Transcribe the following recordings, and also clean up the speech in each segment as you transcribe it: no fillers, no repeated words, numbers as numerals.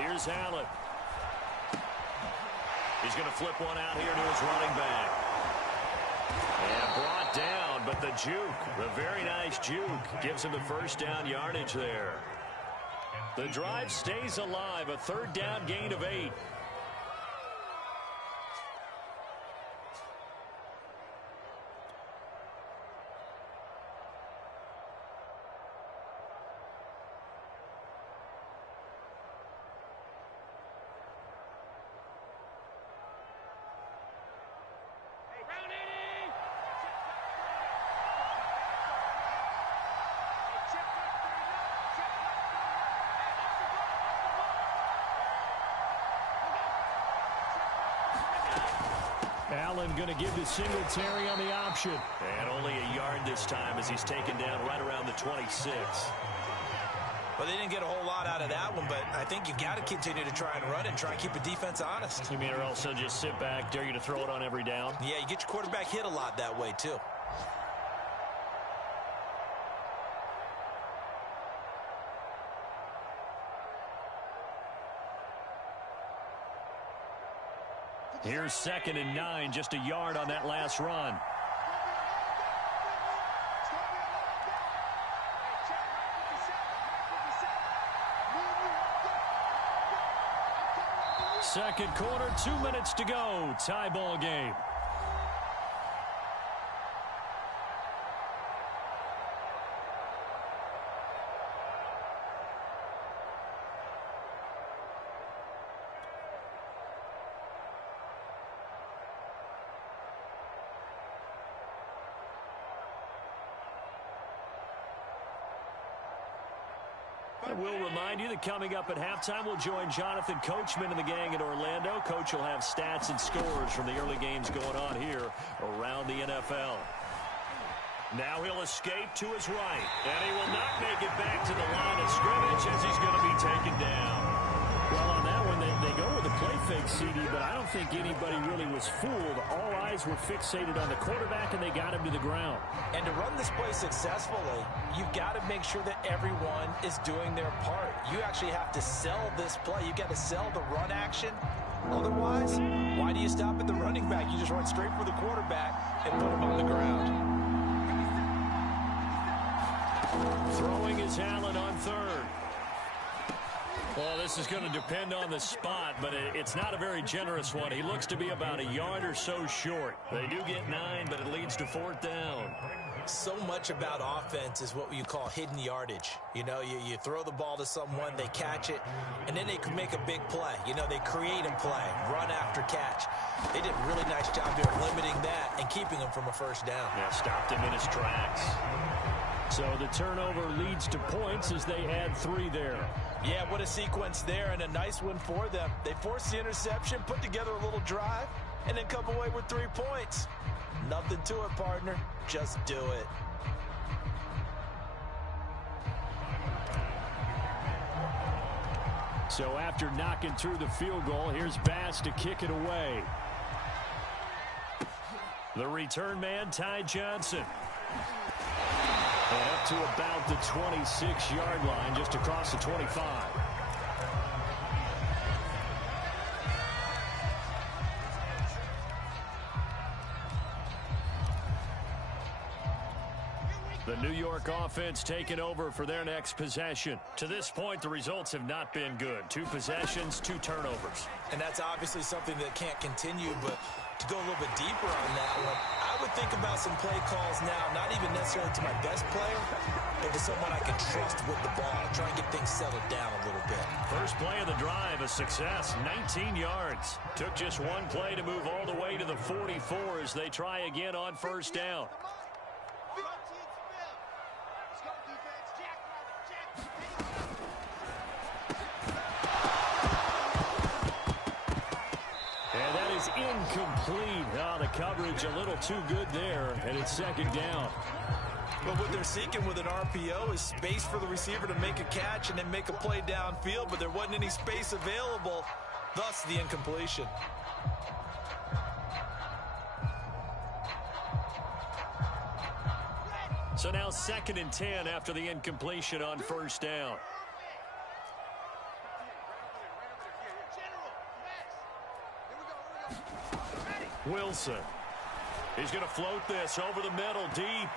Here's Allen. He's going to flip one out here to his running back. And brought down, but the juke, the very nice juke, gives him the first down yardage there. The drive stays alive, a third down gain of 8. Allen going to give to Singletary on the option. And only a yard this time as he's taken down right around the 26. Well, they didn't get a whole lot out of that one, but I think you got to continue to try and run and try and keep the defense honest. You mean or also just sit back, dare you to throw it on every down? Yeah, you get your quarterback hit a lot that way, too. Here's 2nd and 9, just a yard on that last run. Second quarter, 2 minutes to go. Tie ball game. I will remind you that coming up at halftime, we'll join Jonathan Coachman and the gang in Orlando. Coach will have stats and scores from the early games going on here around the NFL. Now he'll escape to his right, and he will not make it back to the line of scrimmage as he's going to be taken down. Well, on that one, they go with the play fake, CD, but I don't think anybody really was fooled. All eyes were fixated on the quarterback, and they got him to the ground. And to run this play successfully, you've got to make sure that everyone is doing their part. You actually have to sell this play. You've got to sell the run action. Otherwise, why do you stop at the running back? You just run straight for the quarterback and put him on the ground. Throwing is Allen on 3rd. Well, this is going to depend on the spot, but it's not a very generous one. He looks to be about a yard or so short. They do get 9, but it leads to 4th down. So much about offense is what you call hidden yardage. You know, you throw the ball to someone, they catch it, and then they can make a big play. You know, they create a play, run after catch. They did a really nice job there limiting that and keeping him from a first down. Yeah, stopped him in his tracks. So the turnover leads to points as they add 3 there. Yeah, what a sequence there, and a nice one for them. They forced the interception, put together a little drive, and then come away with 3 points. Nothing to it, partner. Just do it. So after knocking through the field goal, here's Bass to kick it away. The return man, Ty Johnson. And up to about the 26-yard line, just across the 25. The New York offense taking over for their next possession. To this point, the results have not been good. 2 possessions, 2 turnovers. And that's obviously something that can't continue, but to go a little bit deeper on that one, I would think about some play calls now, not even necessarily to my best player, but to someone I can trust with the ball, try and get things settled down a little bit. First play of the drive, a success, 19 yards. Took just 1 play to move all the way to the 44 as they try again on first down. Incomplete. Oh, the coverage a little too good there, and it's 2nd down. But what they're seeking with an RPO is space for the receiver to make a catch and then make a play downfield, but there wasn't any space available, thus the incompletion. So now 2nd and 10 after the incompletion on first down. Wilson. He's going to float this over the middle, deep.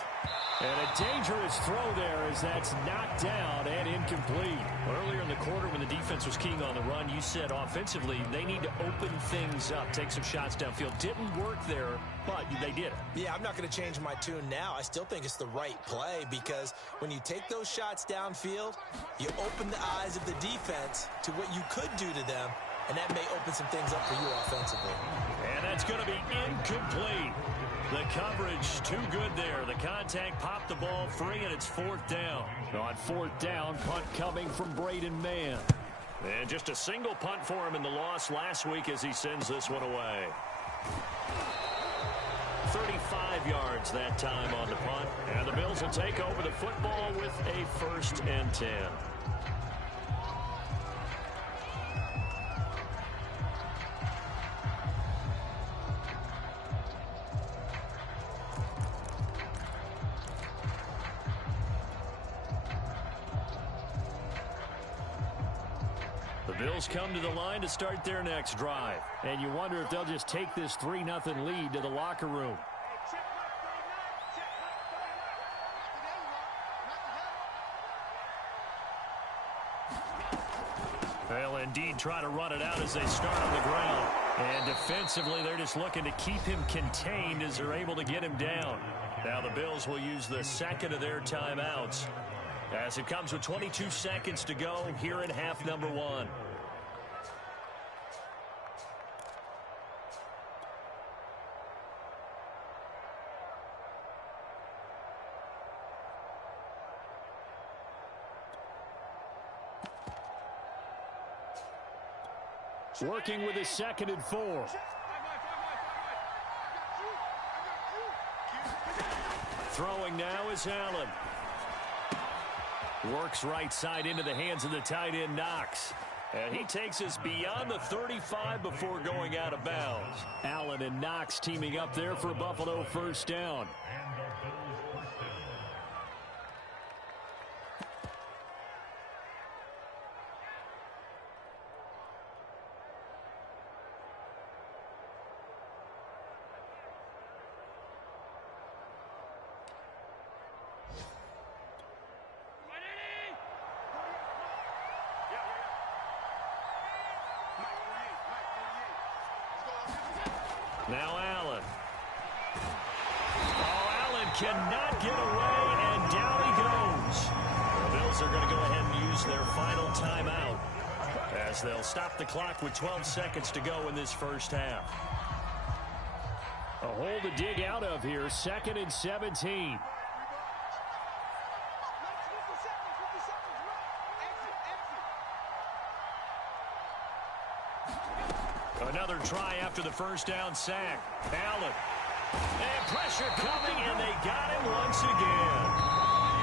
And a dangerous throw there as that's knocked down and incomplete. Earlier in the quarter when the defense was keying on the run, you said offensively they need to open things up, take some shots downfield. Didn't work there, but they did it. Yeah, I'm not going to change my tune now. I still think it's the right play because when you take those shots downfield, you open the eyes of the defense to what you could do to them, and that may open some things up for you offensively. And that's going to be incomplete. The coverage too good there. The contact popped the ball free, and it's fourth down. On fourth down, punt coming from Braden Mann. And just a single punt for him in the loss last week as he sends this one away. 35 yards that time on the punt. And the Bills will take over the football with a 1st and 10. The Bills come to the line to start their next drive. And you wonder if they'll just take this 3-0 lead to the locker room. They'll indeed try to run it out as they start on the ground. And defensively, they're just looking to keep him contained as they're able to get him down. Now the Bills will use the second of their timeouts as it comes with 22 seconds to go here in half number 1. Working with his 2nd and 4. Throwing now is Allen. Works right side into the hands of the tight end, Knox. And he takes us beyond the 35 before going out of bounds. Allen and Knox teaming up there for a Buffalo 1st down. Now Allen. Oh, Allen cannot get away, and down he goes. The Bills are going to go ahead and use their final timeout as they'll stop the clock with 12 seconds to go in this first half. A hole to dig out of here, 2nd and 17. Another try after the 1st down sack. Allen. And pressure coming, and they got him once again.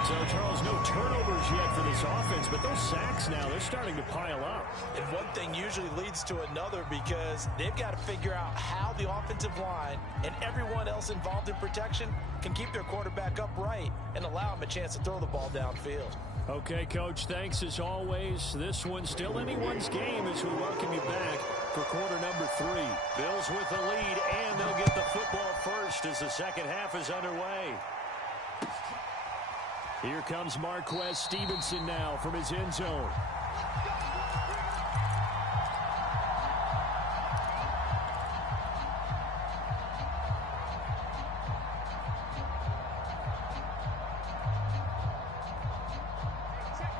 So, Charles, no turnovers yet for this offense, but those sacks now, they're starting to pile up. And one thing usually leads to another because they've got to figure out how the offensive line and everyone else involved in protection can keep their quarterback upright and allow him a chance to throw the ball downfield. Okay, Coach, thanks as always. This one's still anyone's game as we welcome you back for quarter number 3. Bills with the lead, and they'll get the football first as the second half is underway. Here comes Marquez Stevenson now from his end zone.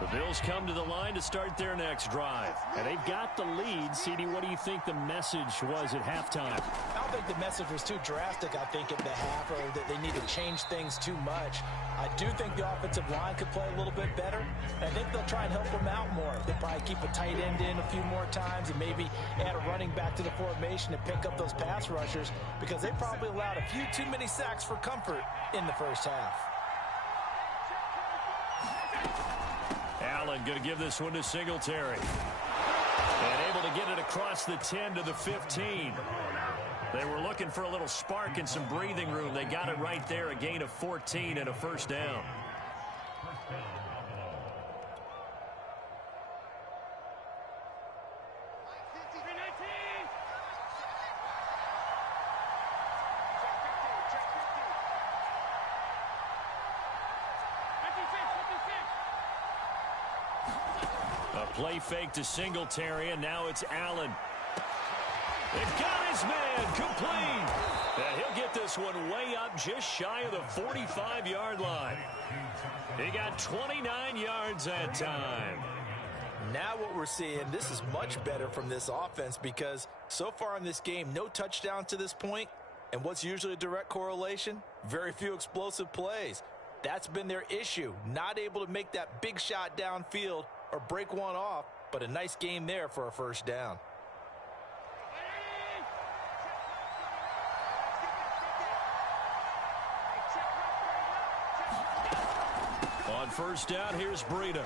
The Bills come to the line to start their next drive. And they've got the lead. CD, what do you think the message was at halftime? I don't think the message was too drastic, I think, at the half, or that they need to change things too much. I do think the offensive line could play a little bit better. I think they'll try and help them out more. They'll probably keep a tight end in a few more times and maybe add a running back to the formation to pick up those pass rushers because they probably allowed a few too many sacks for comfort in the first half. Allen going to give this one to Singletary. And able to get it across the 10 to the 15. They were looking for a little spark and some breathing room. They got it right there, a gain of 14 and a first down. Play fake to Singletary, and now it's Allen. It got his man complete. And he'll get this one way up just shy of the 45-yard line. He got 29 yards that time. Now what we're seeing, this is much better from this offense because so far in this game, no touchdown to this point. And what's usually a direct correlation? Very few explosive plays. That's been their issue. Not able to make that big shot downfield or break one off, but a nice game there for a first down. On first down, here's Breida.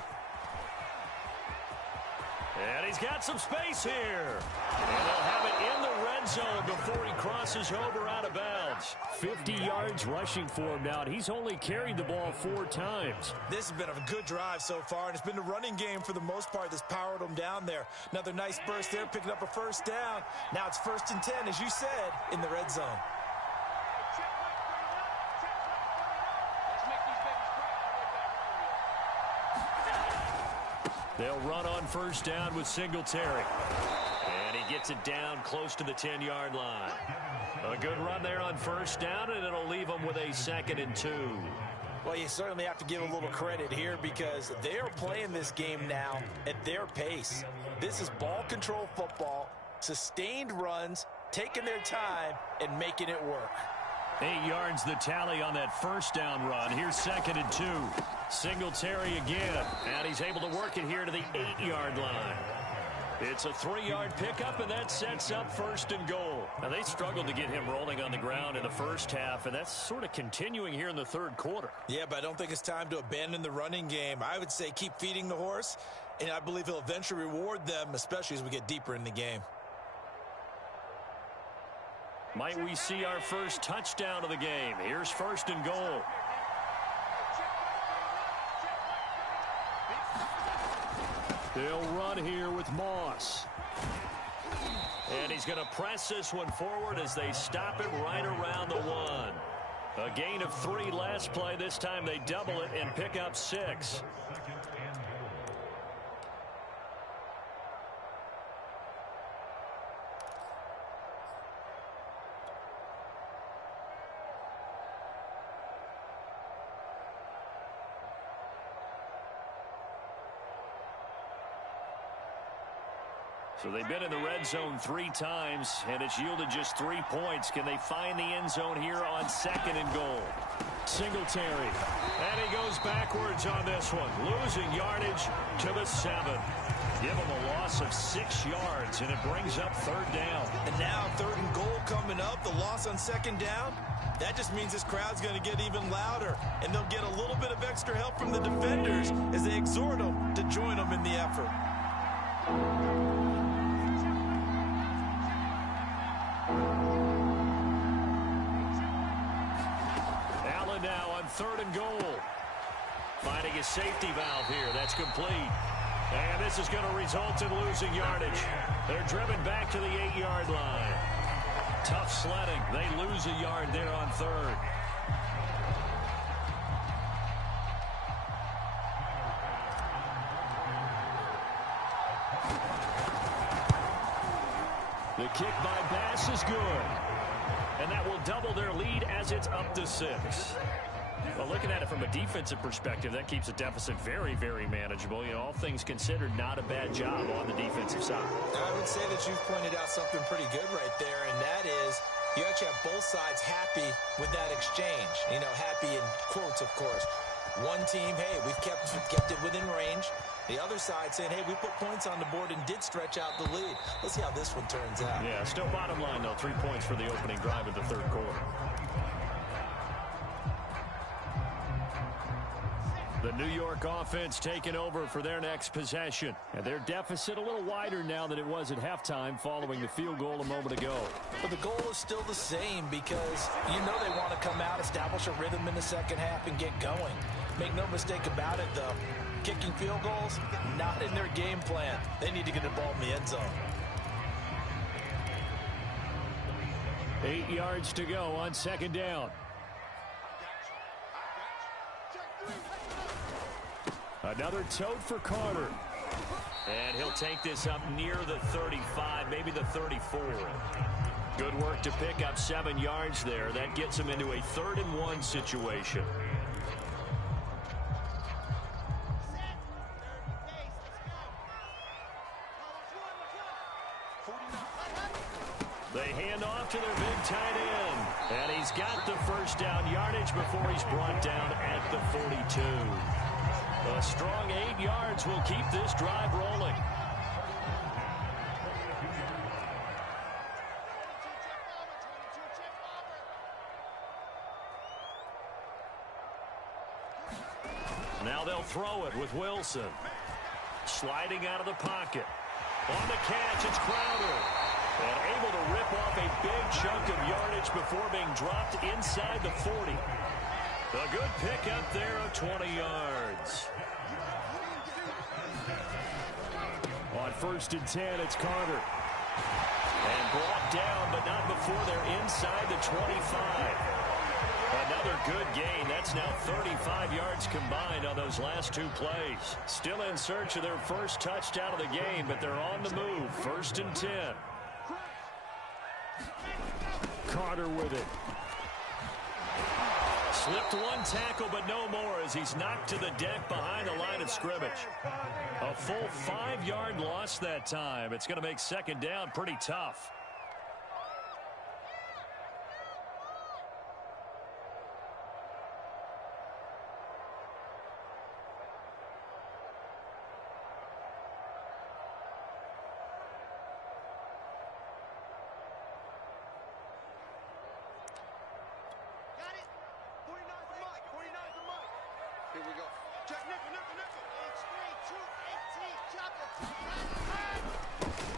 And he's got some space here. And they'll have it in the red zone before he crosses over out of bounds. 50 yards rushing for him now, and he's only carried the ball 4 times. This has been a good drive so far, and it's been the running game for the most part that's powered them down there. Another nice burst there, picking up a first down. Now it's 1st and 10, as you said, in the red zone. They'll run on first down with Singletary. And he gets it down close to the 10-yard line. A good run there on first down, and it'll leave them with a 2nd and 2. Well, you certainly have to give a little credit here because they are playing this game now at their pace. This is ball control football, sustained runs, taking their time, and making it work. 8 yards the tally on that first down run. Here's 2nd and 2. Singletary again, and he's able to work it here to the 8-yard line. It's a 3-yard pickup, and that sets up 1st and goal. Now, they struggled to get him rolling on the ground in the first half, and that's sort of continuing here in the third quarter. Yeah, but I don't think it's time to abandon the running game. I would say keep feeding the horse, and I believe he'll eventually reward them, especially as we get deeper in the game. Might we see our first touchdown of the game? Here's 1st and goal. They'll run here with Moss. And he's going to press this one forward as they stop it right around the 1. A gain of 3 last play. This time they double it and pick up 6. So they've been in the red zone 3 times, and it's yielded just 3 points. Can they find the end zone here on 2nd and goal? Singletary. And he goes backwards on this one, losing yardage to the 7. Give him a loss of 6 yards, and it brings up 3rd down. And now 3rd and goal coming up, the loss on 2nd down. That just means this crowd's going to get even louder, and they'll get a little bit of extra help from the defenders as they exhort them to join them in the effort. Allen now on 3rd and goal. Finding a safety valve here. That's complete. And this is going to result in losing yardage. They're driven back to the 8-yard line. Tough sledding. They lose a yard there on 3rd. The kick by Bass is good. And that will double their lead as it's up to 6. Well, looking at it from a defensive perspective, that keeps the deficit very, very manageable. You know, all things considered, not a bad job on the defensive side. I would say that you've pointed out something pretty good right there, and that is you actually have both sides happy with that exchange. You know, happy in quotes, of course. One team, hey, we've kept it within range. The other side saying, hey, we put points on the board and did stretch out the lead. Let's see how this one turns out. Yeah, still bottom line, though, 3 points for the opening drive of the third quarter. The New York offense taking over for their next possession. And their deficit a little wider now than it was at halftime following the field goal a moment ago. But the goal is still the same because you know they want to come out, establish a rhythm in the second half, and get going. Make no mistake about it, though. Kicking field goals, not in their game plan. They need to get the ball in the end zone. 8 yards to go on 2nd down. Another tote for Carter. And he'll take this up near the 35, maybe the 34. Good work to pick up 7 yards there. That gets him into a 3rd-and-1 situation. They hand off to their big tight end. And he's got the 1st down yardage before he's brought down at the 42. A strong 8 yards will keep this drive rolling. Now they'll throw it with Wilson. Sliding out of the pocket. On the catch, it's Crowder. And able to rip off a big chunk of yardage before being dropped inside the 40. A good pickup there of 20 yards. On 1st and 10, it's Carter. And brought down, but not before they're inside the 25. Another good gain. That's now 35 yards combined on those last 2 plays. Still in search of their 1st touchdown of the game, but they're on the move. 1st and 10. Carter with it. Slipped 1 tackle, but no more as he's knocked to the deck behind the line of scrimmage. A full 5-yard loss that time. It's going to make 2nd down pretty tough.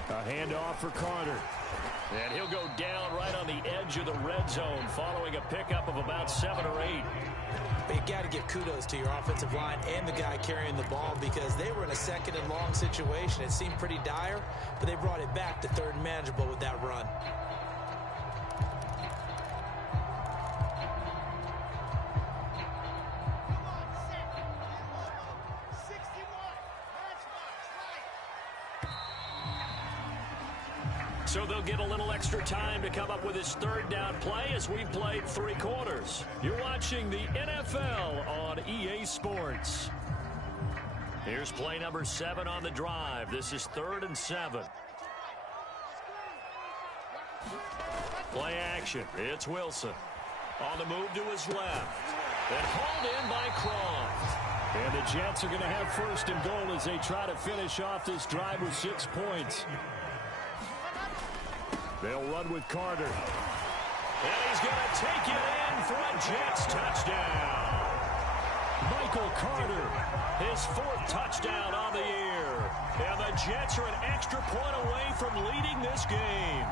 A handoff for Carter. And he'll go down right on the edge of the red zone following a pickup of about 7 or 8. But you got to give kudos to your offensive line and the guy carrying the ball because they were in a 2nd and long situation. It seemed pretty dire, but they brought it back to 3rd and manageable with that run. So they'll get a little extra time to come up with his 3rd down play as we've played 3 quarters. You're watching the NFL on EA Sports. Here's play number 7 on the drive. This is 3rd and 7. Play action. It's Wilson. On the move to his left. And hauled in by Croft. And the Jets are going to have 1st and goal as they try to finish off this drive with 6 points. They'll run with Carter. And he's going to take it in for a Jets touchdown. Michael Carter. His 4th touchdown on the year. And the Jets are an extra point away from leading this game.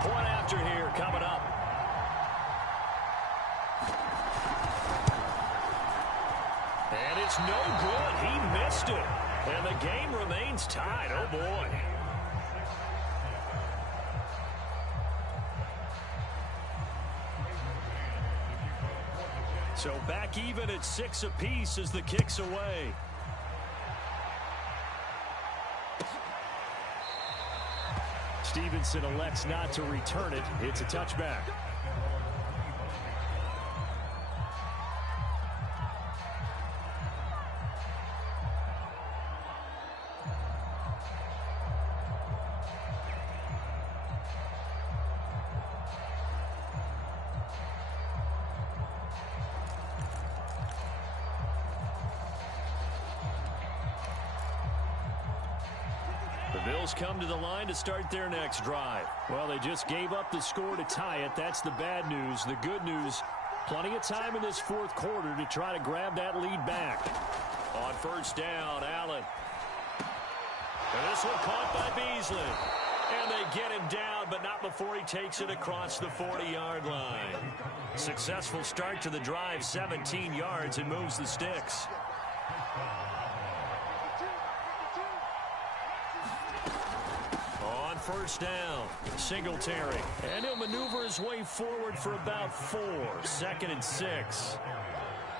Point after here coming up. And it's no good. He missed it. And the game remains tied. Oh, boy. So back even at 6 apiece as the kick's away. Stevenson elects not to return it. It's a touchback. Bills come to the line to start their next drive. Well, they just gave up the score to tie it. That's the bad news. The good news, plenty of time in this 4th quarter to try to grab that lead back. On 1st down, Allen. And this one caught by Beasley. And they get him down, but not before he takes it across the 40-yard line. Successful start to the drive, 17 yards, and moves the sticks. first down. Singletary. And he'll maneuver his way forward for about 4. 2nd and 6.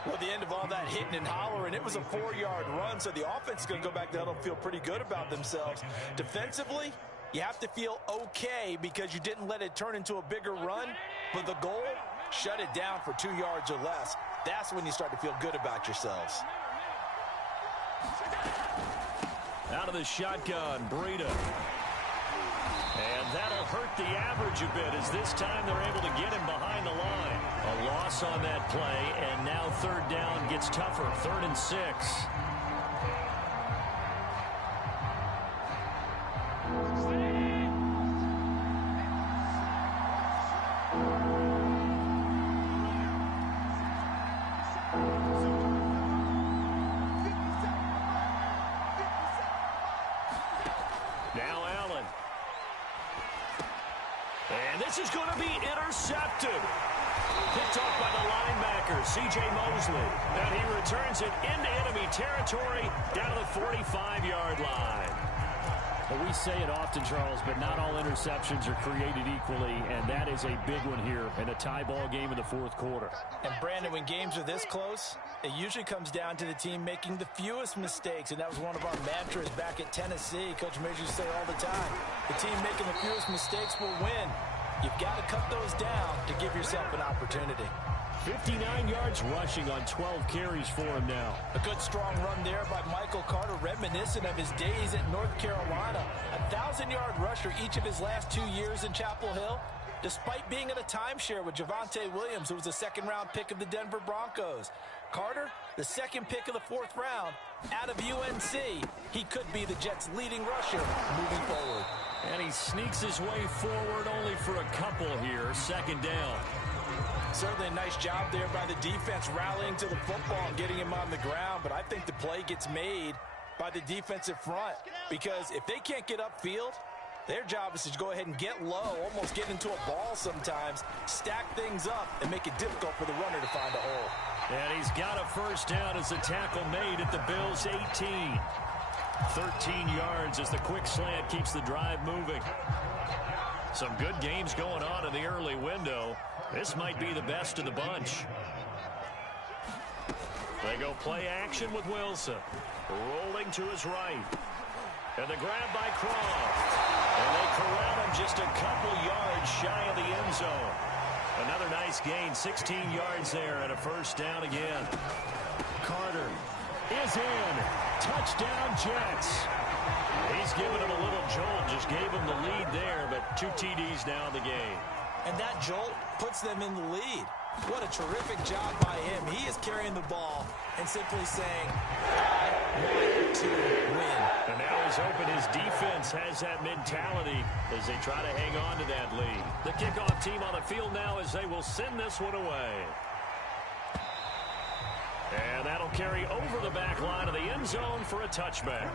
Well, at the end of all that hitting and hollering, it was a 4-yard run, so the offense is going to go back down and feel pretty good about themselves. Defensively, you have to feel okay because you didn't let it turn into a bigger run, but the goal, shut it down for 2 yards or less. That's when you start to feel good about yourselves. Out of the shotgun, Breida. And that'll hurt the average a bit as this time they're able to get him behind the line. A loss on that play, and now 3rd down gets tougher. 3rd and 6. Now Allen. And this is going to be intercepted. Picked off by the linebacker, C.J. Mosley. And he returns it into enemy territory down to the 45-yard line. Well, we say it often, Charles, but not all interceptions are created equally, and that is a big one here in a tie ball game in the 4th quarter. And, Brandon, when games are this close, it usually comes down to the team making the fewest mistakes, and that was one of our mantras back at Tennessee. Coach Major used to say all the time, the team making the fewest mistakes will win. You've got to cut those down to give yourself an opportunity. 59 yards rushing on 12 carries for him now. A good strong run there by Michael Carter, reminiscent of his days at North Carolina. A 1,000-yard rusher each of his last 2 years in Chapel Hill, despite being in a timeshare with Javonte Williams, who was a 2nd-round pick of the Denver Broncos. Carter, the 2nd pick of the 4th round, out of UNC. He could be the Jets' leading rusher moving forward. And he sneaks his way forward only for a couple here. 2nd down. Certainly a nice job there by the defense rallying to the football and getting him on the ground, but I think the play gets made by the defensive front because if they can't get upfield, their job is to go ahead and get low, almost get into a ball sometimes, stack things up, and make it difficult for the runner to find a hole. And he's got a first down as the tackle made at the Bills' 18. 13 yards as the quick slant keeps the drive moving. Some good games going on in the early window. This might be the best of the bunch. They go play action with Wilson. Rolling to his right. And the grab by Croft. And they corral him just a couple yards shy of the end zone. Another nice gain, 16 yards there and a first down again. Carter is in. Touchdown Jets. He's given him a little jolt, just gave him the lead there, but 2 TDs now in the game. And that jolt puts them in the lead. What a terrific job by him. He is carrying the ball and simply saying, I want to win. And now he's open. His defense has that mentality as they try to hang on to that lead. The kickoff team on the field now as they will send this one away. And that'll carry over the back line of the end zone for a touchback.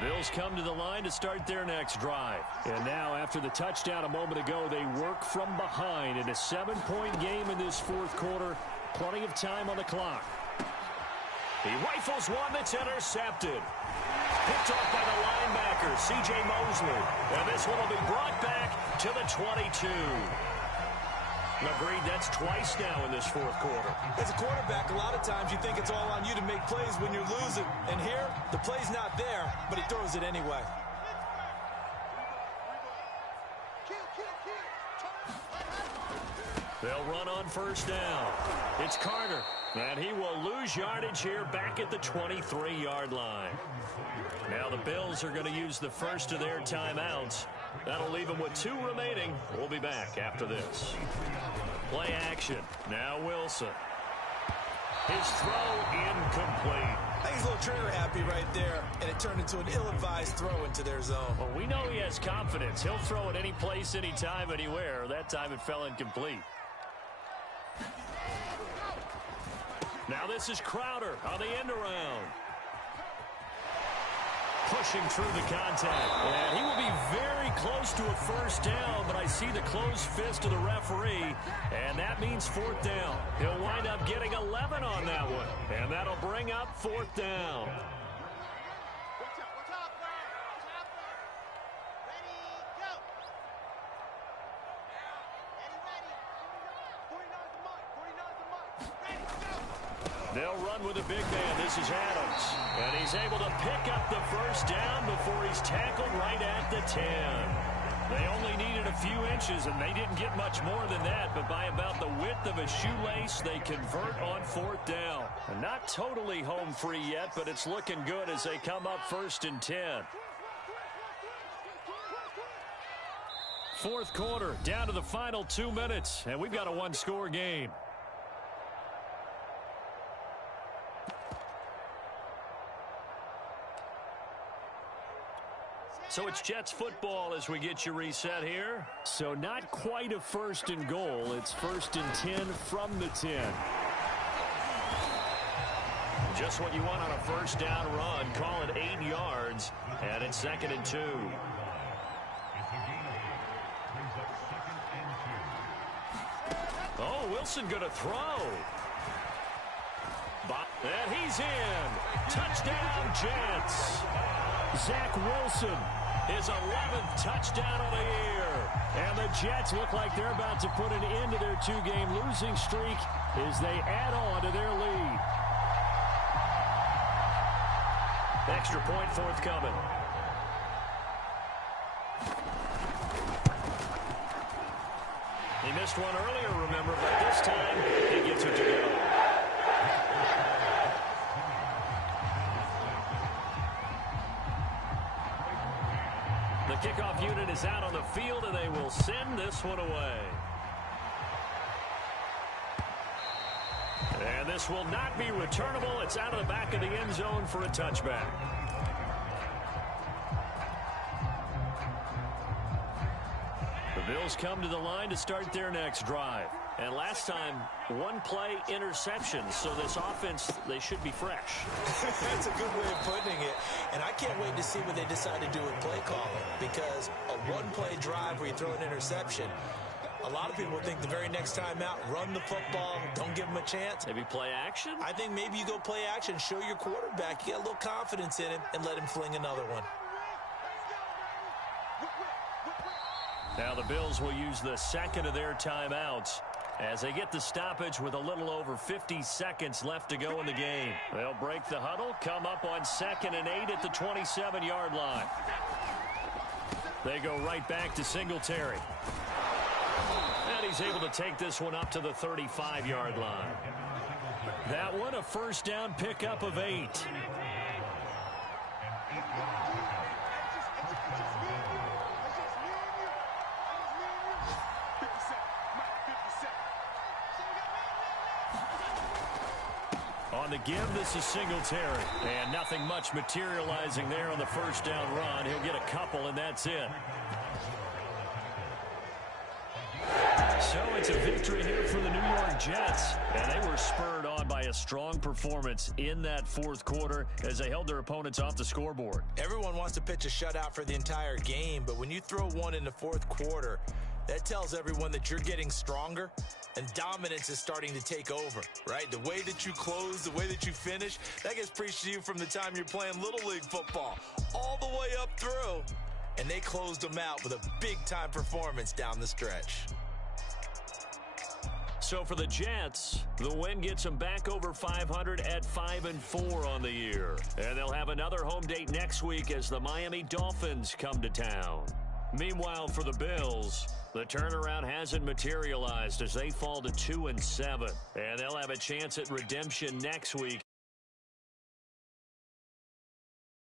Bills come to the line to start their next drive. And now, after the touchdown a moment ago, they work from behind in a 7-point game in this 4th quarter. Plenty of time on the clock. He rifles one that's intercepted. Picked off by the linebacker, C.J. Mosley. And this one will be brought back to the 22. Agreed, that's twice now in this 4th quarter. As a quarterback, a lot of times you think it's all on you to make plays when you're losing. And here, the play's not there, but he throws it anyway. They'll run on first down. It's Carter. And he will lose yardage here back at the 23-yard line. Now the Bills are going to use the first of their timeouts. That'll leave them with 2 remaining. We'll be back after this. Play action. Now Wilson. His throw incomplete. I think he's a little trigger happy right there, and it turned into an ill-advised throw into their zone. Well, we know he has confidence. He'll throw it any place, anytime, anywhere. That time it fell incomplete. Now this is Crowder on the end around. Pushing through the contact. And he will be very close to a first down, but I see the closed fist of the referee, and that means fourth down. He'll wind up getting 11 on that one, and that'll bring up fourth down. They'll run with a big man. This is Adams. And he's able to pick up the first down before he's tackled right at the 10. They only needed a few inches, and they didn't get much more than that. But by about the width of a shoelace, they convert on fourth down. And not totally home free yet, but it's looking good as they come up 1st and 10. Fourth quarter, down to the final 2 minutes, and we've got a one-score game. So it's Jets football as we get you reset here. So not quite a 1st and goal. It's 1st and 10 from the 10. Just what you want on a first down run. Call it 8 yards, and it's 2nd and 2. Oh, Wilson going to throw. And he's in. Touchdown, Jets. Zach Wilson, his 11th touchdown of the year. And the Jets look like they're about to put an end to their 2-game losing streak as they add on to their lead. Extra point forthcoming. He missed one earlier, remember, but this time he gets it to go. The kickoff unit is out on the field, and they will send this one away. And this will not be returnable. It's out of the back of the end zone for a touchback. The Bills come to the line to start their next drive. And last time, one play interception. So this offense, they should be fresh. That's a good way of putting it. And I can't wait to see what they decide to do with play calling. Because a one-play drive where you throw an interception, a lot of people think the very next time out, run the football, don't give them a chance. Maybe play action? I think maybe you go play action, show your quarterback, you got a little confidence in him, and let him fling another one. Now the Bills will use the second of their timeouts as they get the stoppage with a little over 50 seconds left to go in the game. They'll break the huddle, come up on 2nd and 8 at the 27-yard line. They go right back to Singletary. And he's able to take this one up to the 35-yard line. That one a first down pickup of 8. On the give, this is Singletary. And nothing much materializing there on the first down run. He'll get a couple, and that's it. So it's a victory here for the New York Jets. And they were spurred on by a strong performance in that fourth quarter as they held their opponents off the scoreboard. Everyone wants to pitch a shutout for the entire game, but when you throw one in the fourth quarter, that tells everyone that you're getting stronger and dominance is starting to take over, right? The way that you close, the way that you finish, that gets preached to you from the time you're playing Little League football all the way up through. And they closed them out with a big-time performance down the stretch. So for the Jets, the win gets them back over 500 at 5-4 on the year. And they'll have another home date next week as the Miami Dolphins come to town. Meanwhile, for the Bills, the turnaround hasn't materialized as they fall to 2-7. And they'll have a chance at redemption next week